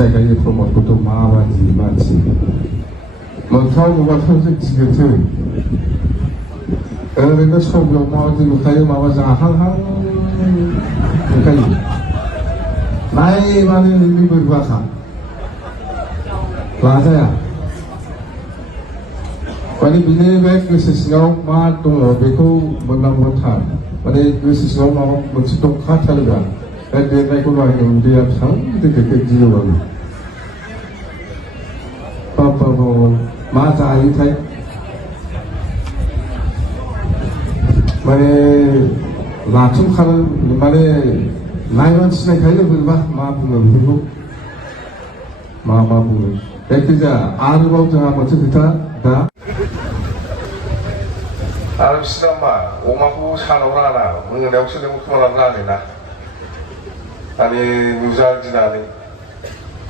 सिनायखायो प्रमदखौथ' माबादि मानसि मोगथाङाव नुबाथ' जों गिगोनसो ओरैनो सबियाव माबादि नुखायो माबा जाहांहां नुखायो नायबानो नोंनि बोरैबाखा लाजाया माने बिनि बे गोसो सिङाव मा दङ बेखौ मोननांगौ थार माने गोसो सिङाव माबा मोनसे दंखाथारोबा बे देरनायखौ नायनो उदैया बेसेबां गिदिर गियोबाबो बाबा मा जायोथाय माने लाथुम खानो माने नायबानो सिनायखायो बोरैबा मा बुङो बेफोरखौ मा बुङो जायखिजाया आरोबाव जोंहा मोनसे खोथा दा आरो बिसोरना मा अमाखौ सानाव राना मोनायावसो लेंहरखोमानानै रानोना माने नुजा गिनानै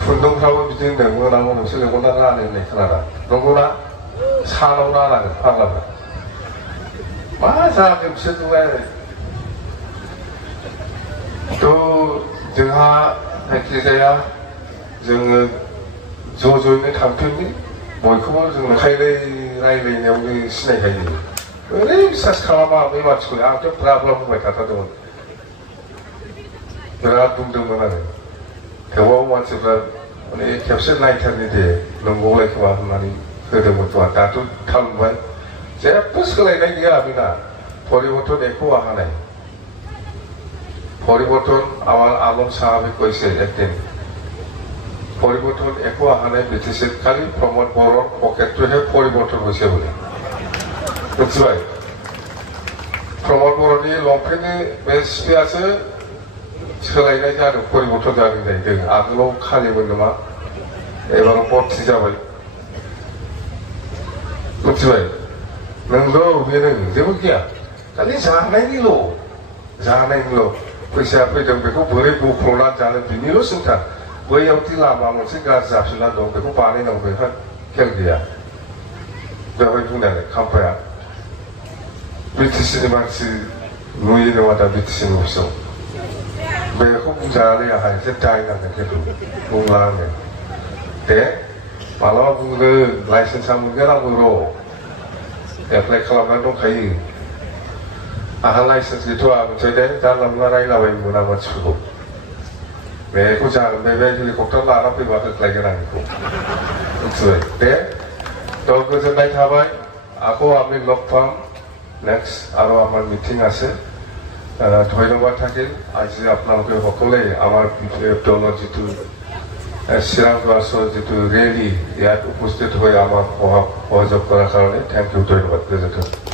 खुन्दुंफ्राबो बिदि होनदों मोनायावसो लेंहरनानै रानो होननाय खोनादा नंगौना सानाव रानांगोन फाग्लाफ्रा मा जागोन बिसोर नुलायनाय थ' जोंहा जायखिजाया जोङो ज'ज'यैनो थांफिननि बयखौबो जों रायलायनायावनो सिनायखायो ओरै बिसास खालामा बे मानसिखौ आंथ' ब्रा बुंबाय थाथारदोंमोन बिराद बुंदोंमोन आरो थेवबाबो मानसिफ्रा माने खेबसे नायथारनि दे नंगौलाय खोमा होननानै होदोंमोनथ' दाथ' थाल मोनबाय जेबो सोलायनाय गैया बेना परिबर्तन एको आहा नहीं परिबर्तन আমার आलम साहब को ऐसे एक दिन परिबर्तन एको आहा नहीं बिटिसि खाली प्रमोद बरो पकेट तो है परिबर्तन होइसे बोले मिथिबाय प्रमोद बर'नि लंपेन्टनि बे सिफियासो सोलायनाय जादों परिबर्तन जादों जाहैदों आगोलाव खालिमोन नामा एबाराव बत्ति जाबाय मिथिबाय नोंगौ बेनो जेबो गैया खालि जानायनिल' फैसाया फैदों बेखौ बोरै बख'नानै जानो बिनिल' सिन्था बैयावदि लामा मोनसे गाज्रि जाफिनना दं बेखौ बानायनांगौ बेहा खेल गैया बेवहाय बुंनानै खाम्फाया बिटिसिनि मानसि नुयो नङा दा बिटिसिनि अफिसाव बेखौ बुंजानानै आंहा एसे दायनांगोन खिन्थु बुंला आङो दे मालाबा बुंदों लाइसेन्सआ मोनगोन आंबो र' एप्लाइ खालामनानै दंखायो आंहा लाइसेन्स गैथ'आ मिथिबाय दे जानला मोनला रायलाबायनो मोना मानसिफोरखौ बेखौ जागोन बे हेलिकप्टार लाना फैबा होख्लायगोन आं बेखौ मिथिबाय दे थ' गोजोननाय थाबाय আকৌ আমি লগ পাম নেক্সট আৰু আমাৰ মিটিং আছে ধন্যবাদ থাকিল আজি আপোনালোকে সকলোৱে আমাৰ দলৰ যিটো চিৰাং বাছৰ যিটো ৰেলী ইয়াত উপস্থিত হৈ আমাক সহযোগ কৰাৰ কাৰণে থেংক ইউ ধন্যবাদ।